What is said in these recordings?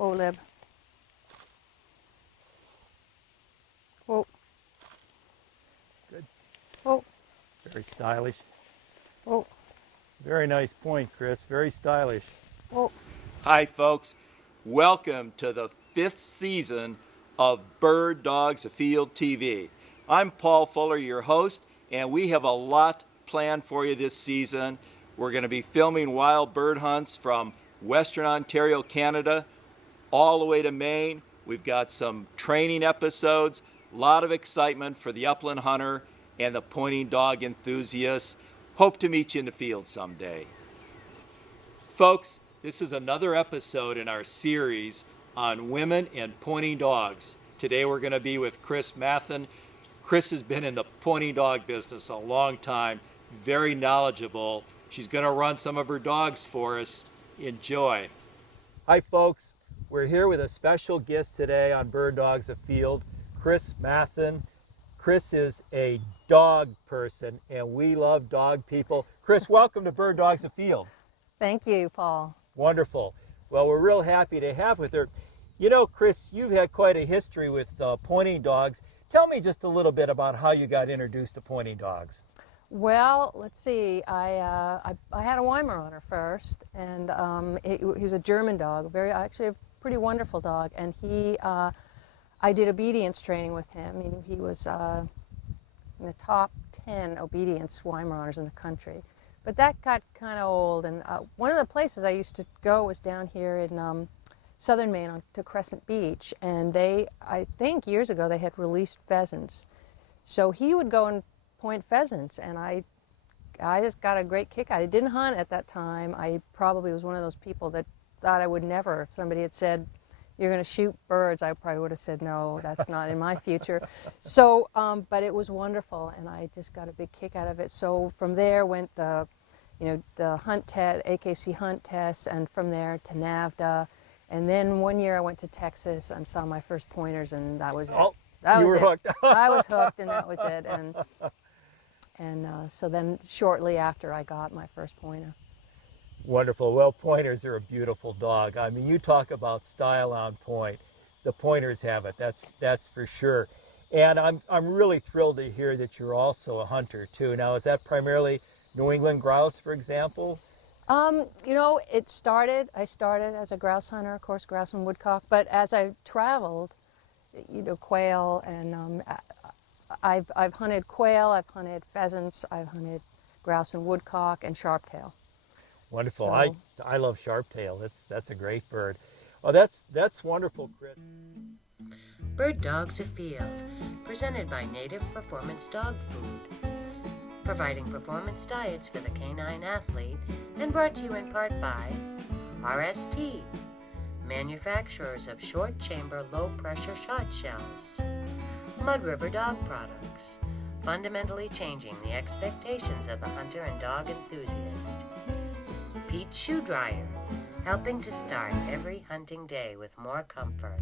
Whoa, Lib. Whoa. Good. Whoa. Very stylish. Whoa. Very nice point, Chris. Very stylish. Whoa. Hi, folks. Welcome to the 5th season of Bird Dogs Afield TV. I'm Paul Fuller, your host, and we have a lot planned for you this season. We're going to be filming wild bird hunts from Western Ontario, Canada, all the way to Maine. We've got some training episodes, a lot of excitement for the upland hunter and the pointing dog enthusiast. Hope to meet you in the field someday. Folks, this is another episode in our series on women and pointing dogs. Today we're going to be with Chris Mathan. Chris has been in the pointing dog business a long time, very knowledgeable. She's going to run some of her dogs for us. Enjoy. Hi, folks. We're here with a special guest today on Bird Dogs Afield, Chris Mathan. Chris is a dog person, and we love dog people. Chris, welcome to Bird Dogs Afield. Thank you, Paul. Wonderful. Well, we're real happy to have with her. You know, Chris, you've had quite a history with pointing dogs. Tell me just a little bit about how you got introduced to pointing dogs. Well, let's see. I had a Weimaraner first, and he was a German dog, actually a pretty wonderful dog. And I did obedience training with him. He was in the top 10 obedience Weimaraners in the country. But that got kind of old, and one of the places I used to go was down here in southern Maine to Crescent Beach, and I think years ago, they had released pheasants. So he would go and point pheasants, and I just got a great kick out of it. I didn't hunt at that time. I probably was one of those people that thought I would never. If somebody had said, "You're going to shoot birds," I probably would have said, "No, that's not in my future." So, but it was wonderful, and I just got a big kick out of it. So from there went the hunt test, AKC hunt tests, and from there to NAVDA. And then one year I went to Texas and saw my first pointers, and that was it. Oh, That you was were it. hooked. I was hooked, and that was it. And so then shortly after, I got my first pointer. Wonderful. Well, pointers are a beautiful dog. I mean, you talk about style on point. The pointers have it. That's for sure. And I'm really thrilled to hear that you're also a hunter too. Now, is that primarily New England grouse, for example? I started as a grouse hunter, of course, grouse and woodcock. But as I traveled, quail, and I've hunted quail, I've hunted pheasants, I've hunted grouse and woodcock, and sharptail. Wonderful. So, I love sharptail. That's a great bird. Oh, that's wonderful, Chris. Bird Dogs Afield, presented by Native Performance Dog Food, providing performance diets for the canine athlete, and brought to you in part by RST, manufacturers of short chamber low pressure shot shells, Mud River Dog Products, fundamentally changing the expectations of the hunter and dog enthusiast, Pete's Shoe Dryer, helping to start every hunting day with more comfort,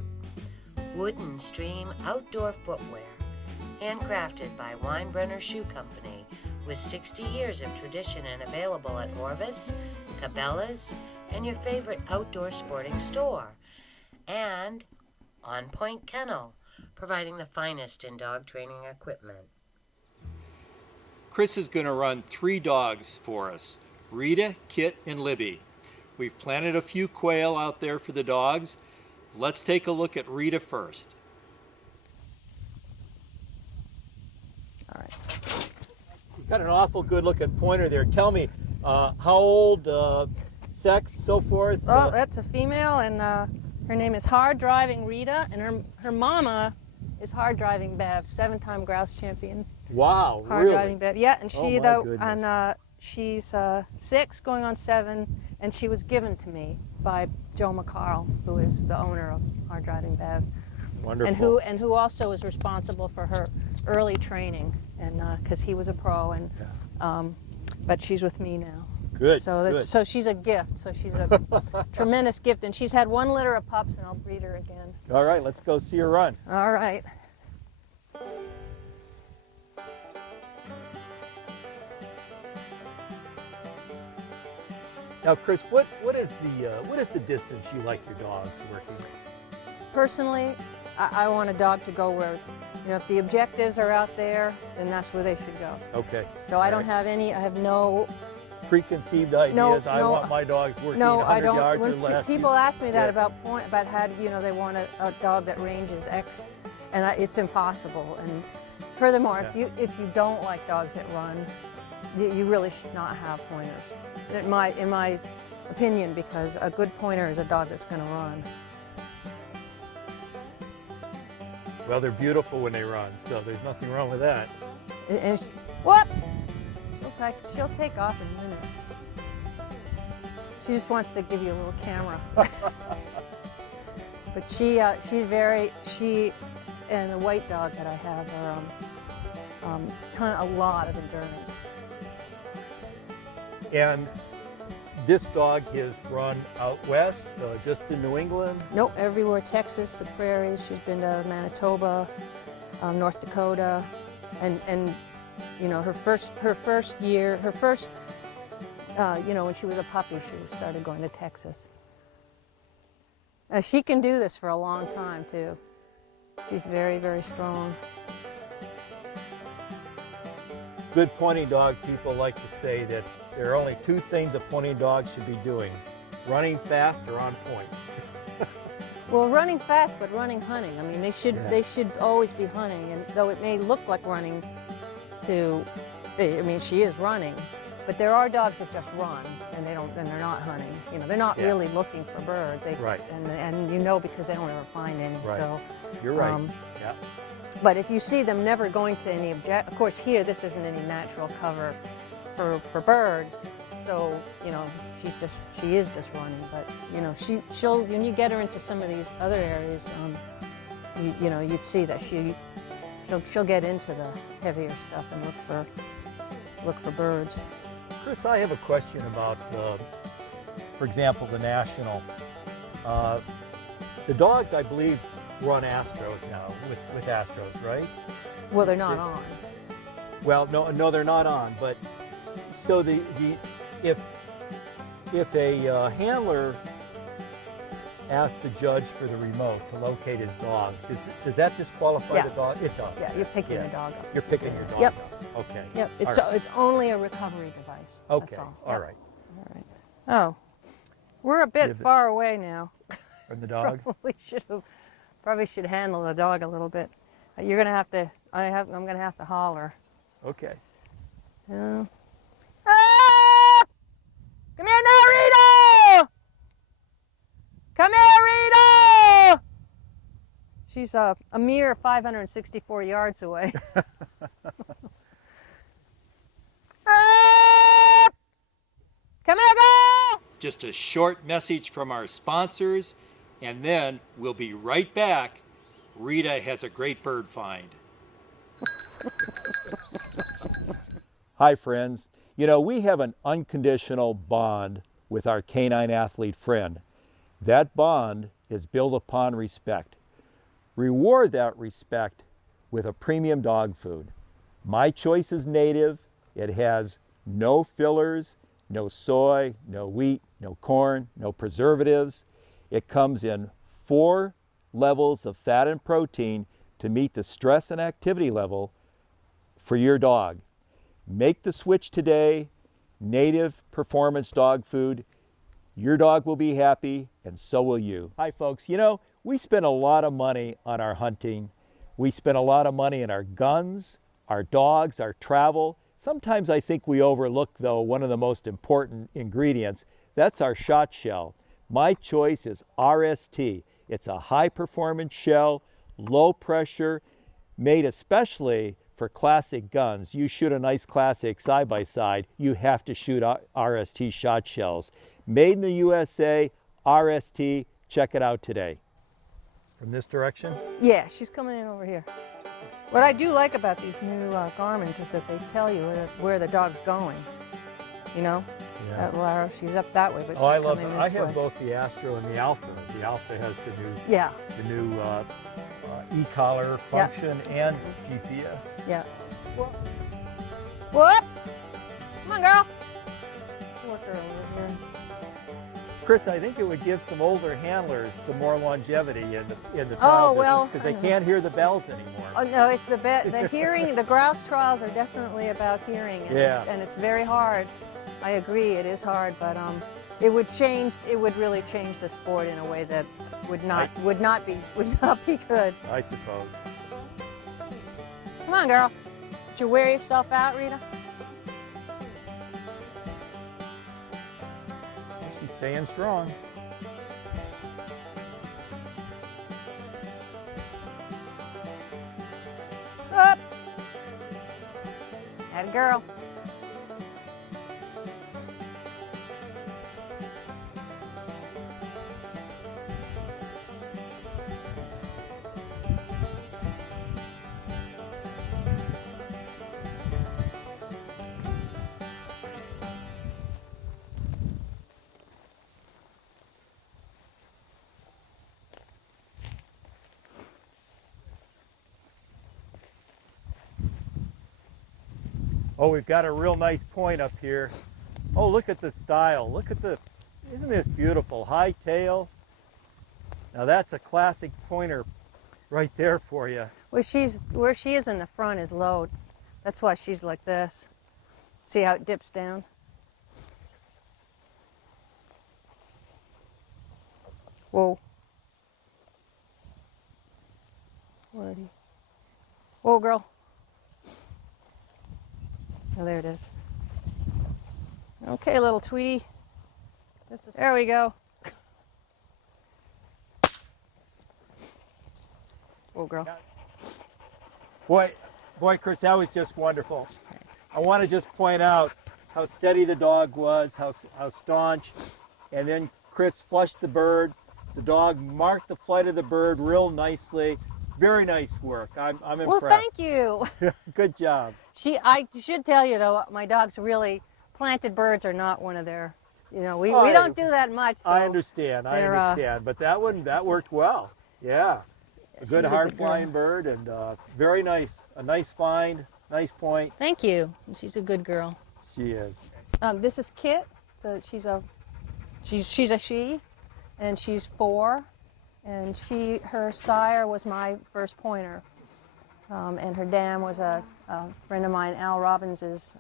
Wooden Stream Outdoor Footwear, handcrafted by Weinbrenner Shoe Company, with 60 years of tradition and available at Orvis, Cabela's, and your favorite outdoor sporting store. And On Point Kennel, providing the finest in dog training equipment. Chris is going to run 3 dogs for us, Rita, Kit, and Libby. We've planted a few quail out there for the dogs. Let's take a look at Rita first. All right. You've got an awful good looking pointer there. Tell me, how old, sex, so forth? Oh, that's a female, and her name is Hard Driving Rita, and her mama is Hard Driving Bev, 7-time grouse champion. Wow, Hard really? Driving Bev, yeah, and Oh, my goodness. and she's 6, going on 7, and she was given to me by Joe McCarl, who is the owner of Hard Driving Bev, Wonderful. and who also is responsible for her early training, and because he was a pro, and but she's with me now. Good, So she's a gift. So she's a tremendous gift, and she's had 1 litter of pups, and I'll breed her again. All right, let's go see her run. All right. Now, Chris, what is the distance you like your dogs working? Personally, I want a dog to go where, if the objectives are out there, then that's where they should go. Okay. So I don't have I have no preconceived ideas. I want my dogs working 100 yards or less. People ask me that about how they want a dog that ranges X, and it's impossible. And furthermore, if you don't like dogs that run, you really should not have pointers. In my opinion, because a good pointer is a dog that's going to run. Well, they're beautiful when they run, so there's nothing wrong with that. And whoop! She'll take off in a minute. She just wants to give you a little camera. But she and the white dog that I have are a lot of endurance. And this dog has run out west, just in New England? Nope, everywhere, Texas, the prairies. She's been to Manitoba, North Dakota, and her first year, when she was a puppy, she started going to Texas. She can do this for a long time too. She's very, very strong. Good pointing dog people like to say that there are only two things a pointing dog should be doing: running fast or on point. Well, running fast, but running hunting. I mean, they should always be hunting, and though it may look like running she is running, but there are dogs that just run and they're not hunting. They're not really looking for birds. Right. And because they don't ever find any. Right. So you're right. Yeah. But if you see them never going to any of course here this isn't any natural cover for birds, so she is just running. But she'll when you get her into some of these other areas, you'd see that she'll get into the heavier stuff and look for birds. Chris, I have a question about, for example, the National. The dogs, I believe, run Astros now with Astros, right? Well, they're not on. Well, no, they're not on. But so if a handler asks the judge for the remote to locate his dog, does that disqualify the dog? It does. Yeah, you're picking the dog up. You're picking your dog Yep. up. Okay. Yep. It's only a recovery device. Okay. That's all. All Yep. right. All right. Oh, we're a bit far away now. From the dog? Probably should handle the dog a little bit. You're gonna have to. I'm gonna have to holler. Okay. Ah! Come here now, Rita! Come here, Rita! She's a mere 564 yards away. Ah! Come here, girl! Just a short message from our sponsors, and then we'll be right back. Rita has a great bird find. Hi, friends. We have an unconditional bond with our canine athlete friend. That bond is built upon respect. Reward that respect with a premium dog food. My Choice is native. It has no fillers, no soy, no wheat, no corn, no preservatives. It comes in 4 levels of fat and protein to meet the stress and activity level for your dog. Make the switch today. Native performance dog food. Your dog will be happy, and so will you. Hi, folks. We spend a lot of money on our hunting. We spend a lot of money on our guns, our dogs, our travel. Sometimes I think we overlook, though, one of the most important ingredients. That's our shot shell. My Choice is RST. It's a high-performance shell, low pressure, made especially for classic guns. You shoot a nice classic side-by-side, you have to shoot RST shot shells. Made in the USA, RST. Check it out today. From this direction? Yeah, she's coming in over here. What I do like about these new Garmins is that they tell you where the dog's going. Yeah. Well, she's up that way, but she's I love coming it. this I have way. both the Astro and the Alpha. The Alpha has the new Yeah. e-collar function and GPS. Yeah. Whoop! Come on, girl. Work her over here. Chris, I think it would give some older handlers some more longevity in the Oh, trial well, business because they can't hear the bells anymore. Oh no, it's the hearing. The grouse trials are definitely about hearing, and, Yeah. it's very hard. I agree, it is hard, but it would change. It would really change the sport in a way that would not be good. I suppose. Come on, girl. Did you wear yourself out, Rita? She's staying strong. Up. Atta girl. Oh, we've got a real nice point up here. Oh, look at the style. Isn't this beautiful? High tail. Now that's a classic pointer right there for you. Where she is in the front is low. That's why she's like this. See how it dips down? Whoa. Where are you? Whoa, girl. Oh, there it is. Okay, little Tweety. There we go. Whoa, girl. Boy, Chris, that was just wonderful. I want to just point out how steady the dog was, how staunch, and then Chris flushed the bird. The dog marked the flight of the bird real nicely. Very nice work. I'm impressed. Well, thank you. Good job. I should tell you though, my dogs really, planted birds are not one of their, we Oh, don't do that much. So I understand. But that worked well. Yeah. A good hard flying bird and very nice. A nice find, nice point. Thank you. She's a good girl. She is. This is Kit. So she's a she, and she's 4, and her sire was my first pointer, and her dam was a friend of mine, Al Robbins's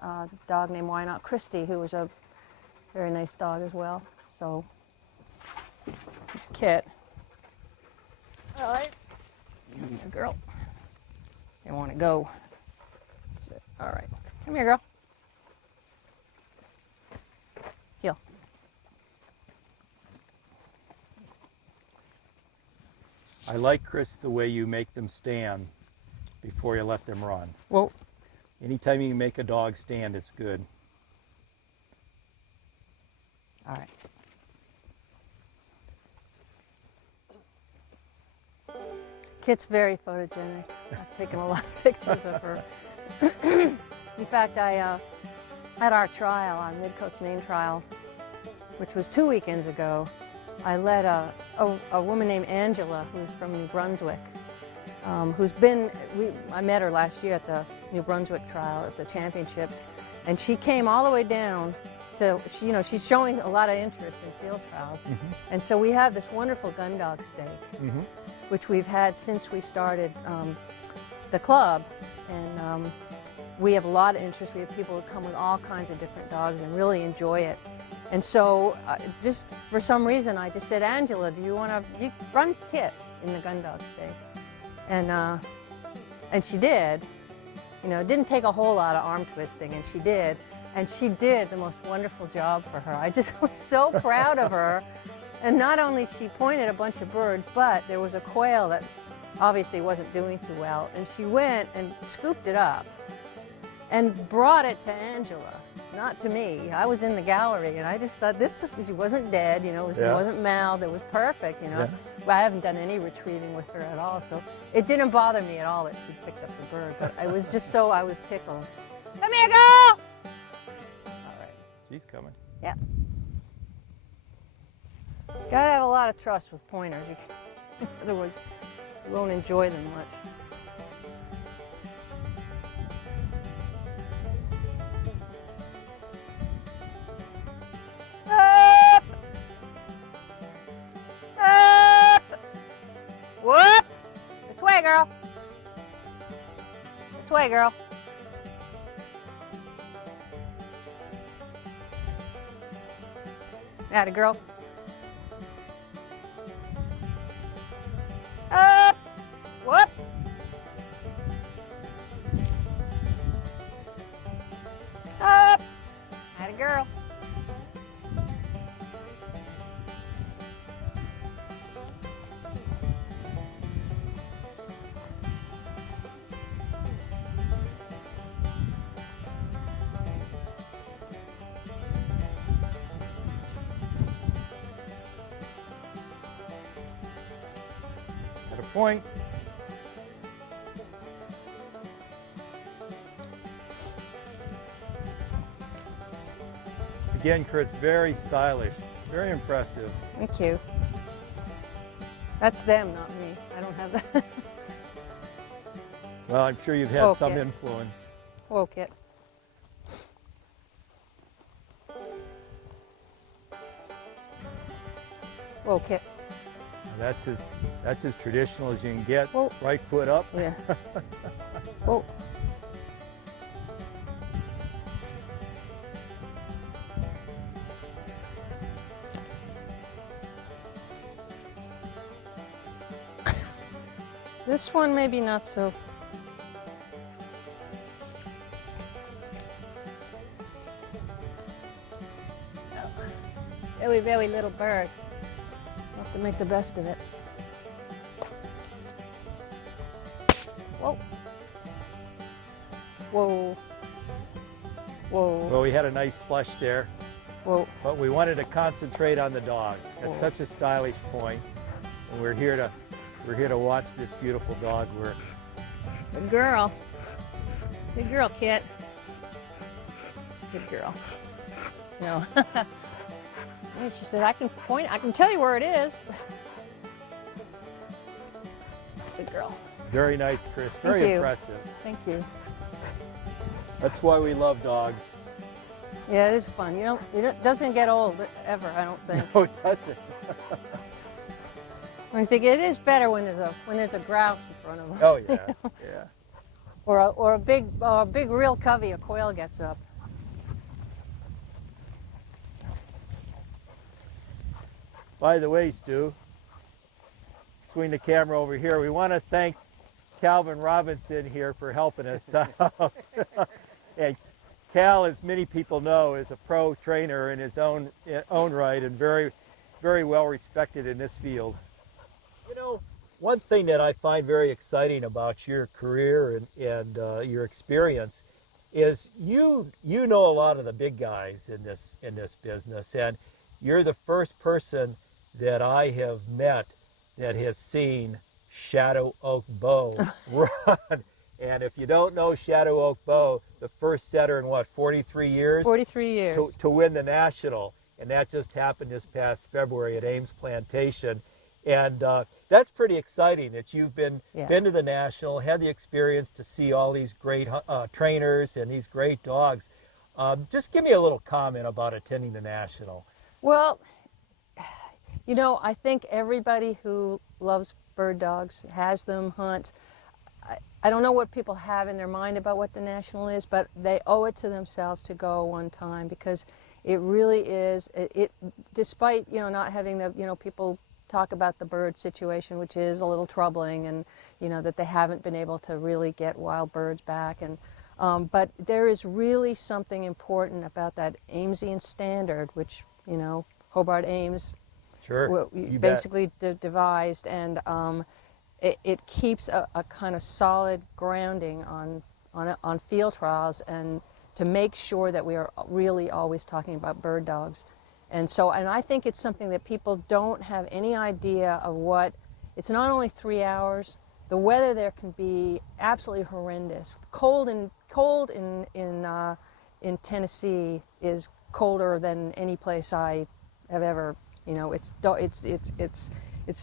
dog named Why Not Christie, who was a very nice dog as well. So it's Kit. All right, here, girl. You want to go? That's it. All right, come here, girl. Heel. I like, Chris, the way you make them stand before you let them run. Whoa. Anytime you make a dog stand, it's good. All right. Kit's very photogenic. I've taken a lot of pictures of her. In fact, at our trial, our Mid-Coast Maine trial, which was 2 weekends ago, I led a woman named Angela, who's from New Brunswick, I met her last year at the New Brunswick trial at the championships, and she came all the way down to, she's showing a lot of interest in field trials. Mm-hmm. And so we have this wonderful gun dog stake, mm-hmm. which we've had since we started the club, and we have a lot of interest. We have people who come with all kinds of different dogs and really enjoy it. And so just for some reason, I just said, Angela, do you want to run Kit in the gun dog stake? And she did. It didn't take a whole lot of arm twisting, and she did. And she did the most wonderful job for her. I just was so proud of her. And not only she pointed a bunch of birds, but there was a quail that obviously wasn't doing too well. And she went and scooped it up and brought it to Angela, not to me. I was in the gallery, and I just thought, she wasn't dead, it wasn't mouthed, it was perfect, Yeah. I haven't done any retrieving with her at all, so it didn't bother me at all that she picked up the bird, but I was just I was tickled. Come here, girl! All right. She's coming. Yeah. Gotta have a lot of trust with pointers. Otherwise, you won't enjoy them much. Up! girl. This way, girl. Atta girl. Up. Whoop. Up. Atta girl. At a point. Again, Chris, very stylish, very impressive. Thank you. That's them, not me. I don't have that. Well, I'm sure you've had some Okay. influence. Whoa, Kit. Whoa, Kit. That's as traditional as you can get. Whoa. Right foot up. Yeah. Whoa. This one maybe not so. Very, very little bird. We'll have to make the best of it. Whoa. Whoa. Whoa. Well, we had a nice flush there, Whoa. but we wanted to concentrate on the dog. That's Whoa. such a stylish point, and we're here to watch this beautiful dog work. Good girl. Good girl, Kit. Good girl. No. And she said, I can point, I can tell you where it is. Good girl. Very nice, Chris. Thank Very you. impressive. Thank you. That's why we love dogs. Yeah, it is fun. It doesn't get old ever, I don't think. No, it doesn't. I think it is better when there's a grouse in front of them. Oh yeah, yeah. Or a big real covey, a quail gets up. By the way, Stu, swing the camera over here. We want to thank Calvin Robinson here for helping us out. And Cal, as many people know, is a pro trainer in his own right and very, very well respected in this field. You know, one thing that I find very exciting about your career and your experience is you know a lot of the big guys in this business, and you're the first person that I have met that has seen Shadow Oak Bow run. And if you don't know Shadow Oak Bow, the first setter in what, 43 years? 43 years. To win the National. And that just happened this past February at Ames Plantation. And that's pretty exciting that you've been to the National, had the experience to see all these great trainers and these great dogs. Just give me a little comment about attending the National. Well, you know, I think everybody who loves bird dogs has them hunt. I don't know what people have in their mind about what the National is, but they owe it to themselves to go one time, because it really is, despite, you know, not having the, you know, people talk about the bird situation, which is a little troubling, and, you know, that they haven't been able to really get wild birds back. And but there is really something important about that Amesian standard, which, you know, Hobart Ames basically devised, and it keeps a kind of solid grounding on field trials, and to make sure that we are really always talking about bird dogs. And I think it's something that people don't have any idea of what, it's not only 3 hours, the weather there can be absolutely horrendous. Cold in Tennessee is colder than any place I have ever, you know, it's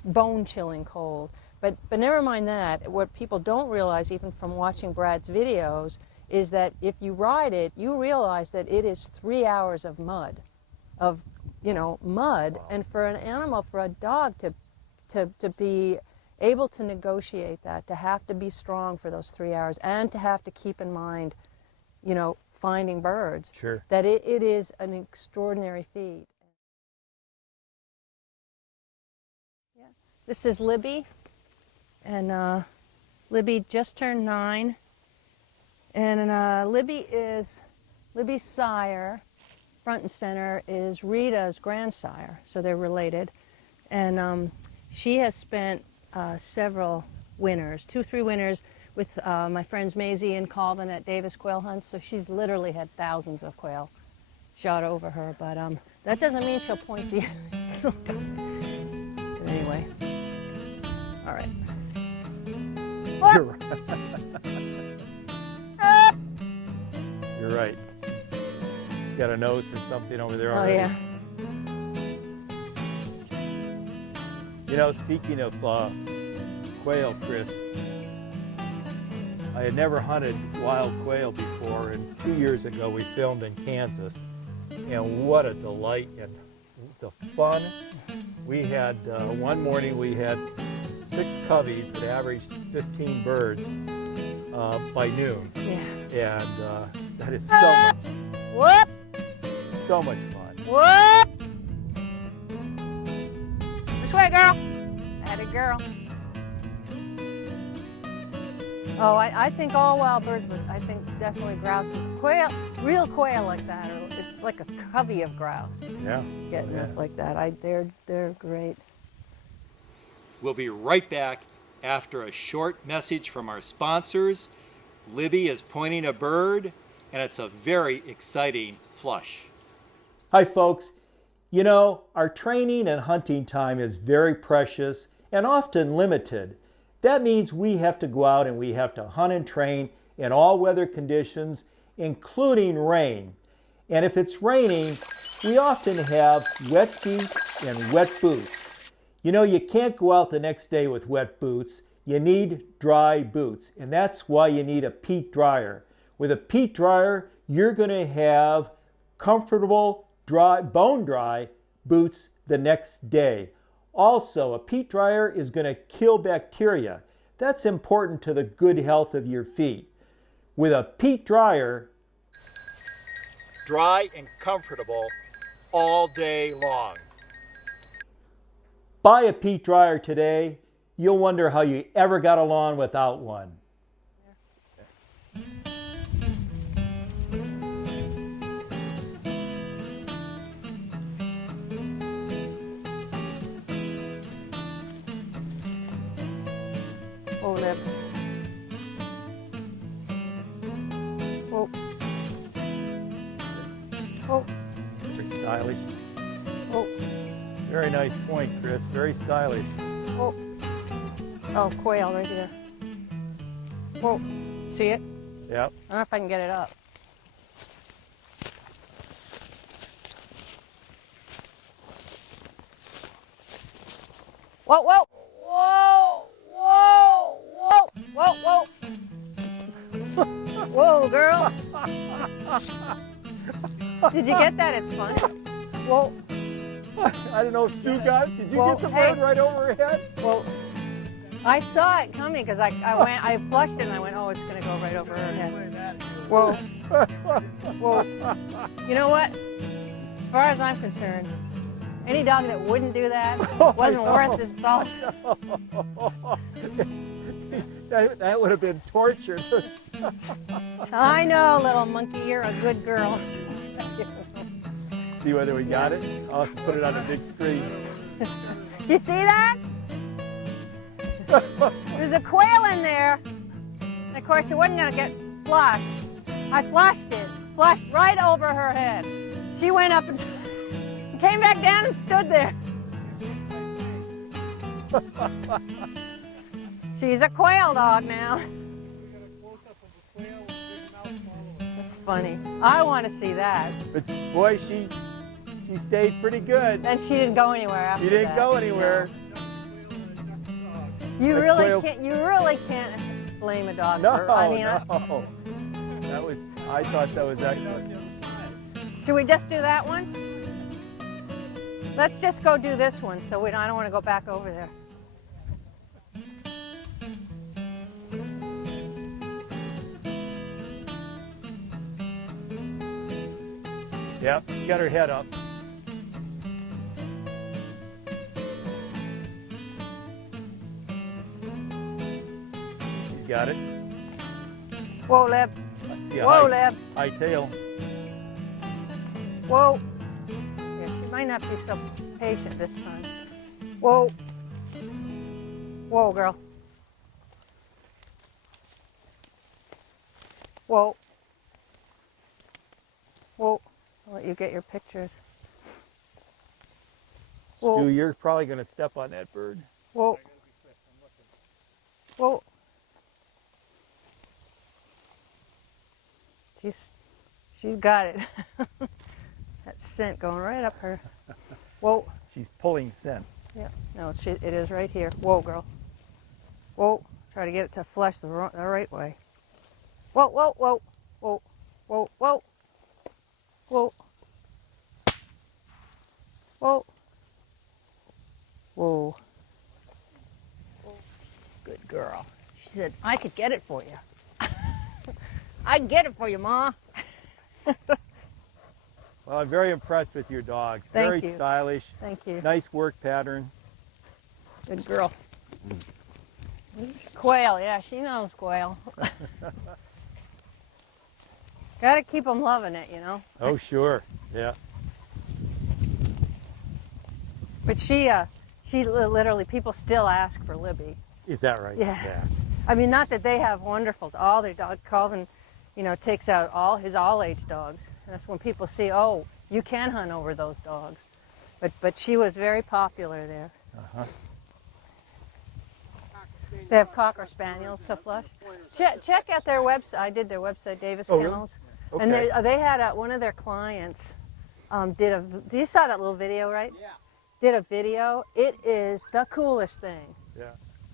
bone chilling cold. But never mind that, what people don't realize, even from watching Brad's videos, is that if you ride it, you realize that it is 3 hours of mud, mud. Wow. And for an animal, for a dog to be able to negotiate that, to have to be strong for those 3 hours and to have to keep in mind, you know, finding birds, Sure. that it is an extraordinary feat. Yeah. This is Libby, and Libby just turned 9, and Libby's sire, front and center, is Rita's grandsire, so they're related, and she has spent several winters, 2-3 winters, with my friends Maisie and Colvin at Davis Quail Hunts, so she's literally had thousands of quail shot over her, but that doesn't mean she'll point the... But anyway, all right. You're right. You're right. She's got a nose for something over there Oh, already. yeah. You know, speaking of quail, Chris, I had never hunted wild quail before, and 2 years ago we filmed in Kansas, and what a delight and the fun. We had, one morning we had 6 coveys that averaged 15 birds by noon, Yeah. and that is Whoop! so much fun. Whoop! This way, girl. Atta girl. Oh, I think all wild birds, but I think definitely grouse and quail, real quail like that, or it's like a covey of grouse Yeah. getting Yeah. it like that. They're great. We'll be right back after a short message from our sponsors. Libby is pointing a bird, and it's a very exciting flush. Hi folks, you know, our training and hunting time is very precious and often limited. That means we have to go out and we have to hunt and train in all weather conditions, including rain. And if it's raining, we often have wet feet and wet boots. You know, you can't go out the next day with wet boots. You need dry boots, and that's why you need a peat dryer. With a peat dryer, you're going to have comfortable, dry, bone dry boots the next day. Also, a peat dryer is going to kill bacteria. That's important to the good health of your feet. With a peat dryer, Dry and comfortable all day long. buy a peat dryer today. You'll wonder how you ever got along without one. Oh, Lib. Oh. Oh. Very stylish. Oh. Very nice point, Chris. Very stylish. Oh. Oh, quail right here. Whoa. See it? Yep. I don't know if I can get it up. Whoa, whoa, whoa, whoa, whoa, whoa, whoa. Whoa, girl. Did you get that? It's fun. Whoa. I don't know if Stu got it. Did you Well, get the hey. bird right over her head? Well, I saw it coming because I flushed it and I went, oh, it's going to go right over her head. Whoa. Whoa. You know what? As far as I'm concerned, any dog that wouldn't do that wasn't worth this salt. That would have been torture. I know, little monkey, you're a good girl. See whether we got it? I'll have to put it on the big screen. Do you see that? There's a quail in there. And of course, it wasn't going to get flushed. I flushed it, flushed right over her head. She went up and came back down and stood there. She's a quail dog now. That's funny. I want to see that. But boy, she stayed pretty good. And she didn't go anywhere after She didn't that. go anywhere. No. You The really quail- can't. You really can't blame a dog No, for. I mean, no. I thought that was excellent. should we just do that one? Let's just go do this one. So I don't want to go back over there. Yep, got her head up. She's got it. Whoa, Lib. I see a Whoa, high, Lib. high tail. Whoa. Yeah, she might not be so patient this time. Whoa. Whoa, girl. Whoa. Whoa. I'll let you get your pictures. Whoa. Stu, you're probably going to step on that bird. Whoa. Whoa. She's got it. That scent going right up her. Whoa. She's pulling scent. Yeah. No, it is right here. Whoa, girl. Whoa. Try to get it to flush the right way. Whoa, whoa, whoa, whoa, whoa, whoa, whoa, whoa, whoa. Good girl. She said, I could get it for you. I can get it for you, Ma. Well, I'm very impressed with your dogs. Thank Very you. stylish. Thank you. Nice work pattern. Good girl. Quail, yeah, she knows quail. Got to keep them loving it, you know. Oh, sure. Yeah. But she literally, people still ask for Libby. Is that right? Yeah. I mean, not that they have wonderful, all their dogs. Calvin, you know, takes out all his all-age dogs. That's when people see, oh, you can hunt over those dogs. But she was very popular there. Uh-huh. They have Cocker Spaniels to flush. Check out their website. I did their website, Davis Oh, really? Kennels. Okay. And they had one of their clients you saw that little video, right? Yeah. Did a video. It is the coolest thing. Yeah.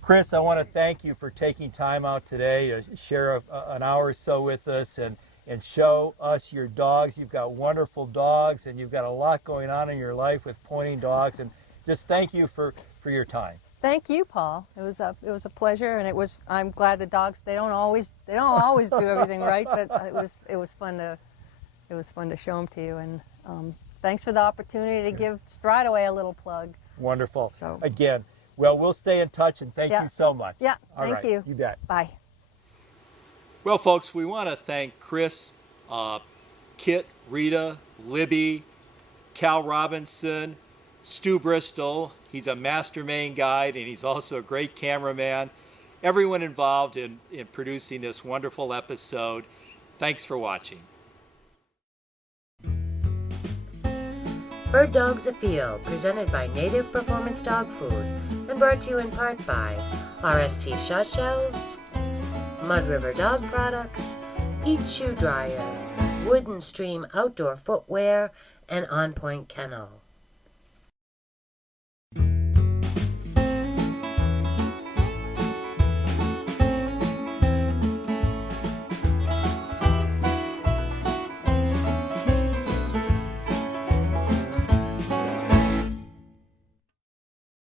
Chris, I want to thank you for taking time out today to share an hour or so with us and show us your dogs. You've got wonderful dogs, and you've got a lot going on in your life with pointing dogs. And just thank you for your time. Thank you, Paul. It was a pleasure, and I'm glad the dogs they don't always do everything right, but it was fun to show them to you. And thanks for the opportunity to give Stridaway a little plug. Wonderful. So- Again, well, we'll stay in touch, and thank Yeah. you so much. Yeah, All thank right. you. You bet. Bye. Well, folks, we want to thank Chris, Kit, Rita, Libby, Cal Robinson, Stu Bristol. He's a master Maine guide, and he's also a great cameraman. Everyone involved in producing this wonderful episode. Thanks for watching. Bird Dogs Afield, presented by Native Performance Dog Food, and brought to you in part by RST Shot Shells, Mud River Dog Products, Eat Shoe Dryer, Wooden Stream Outdoor Footwear, and On Point Kennel.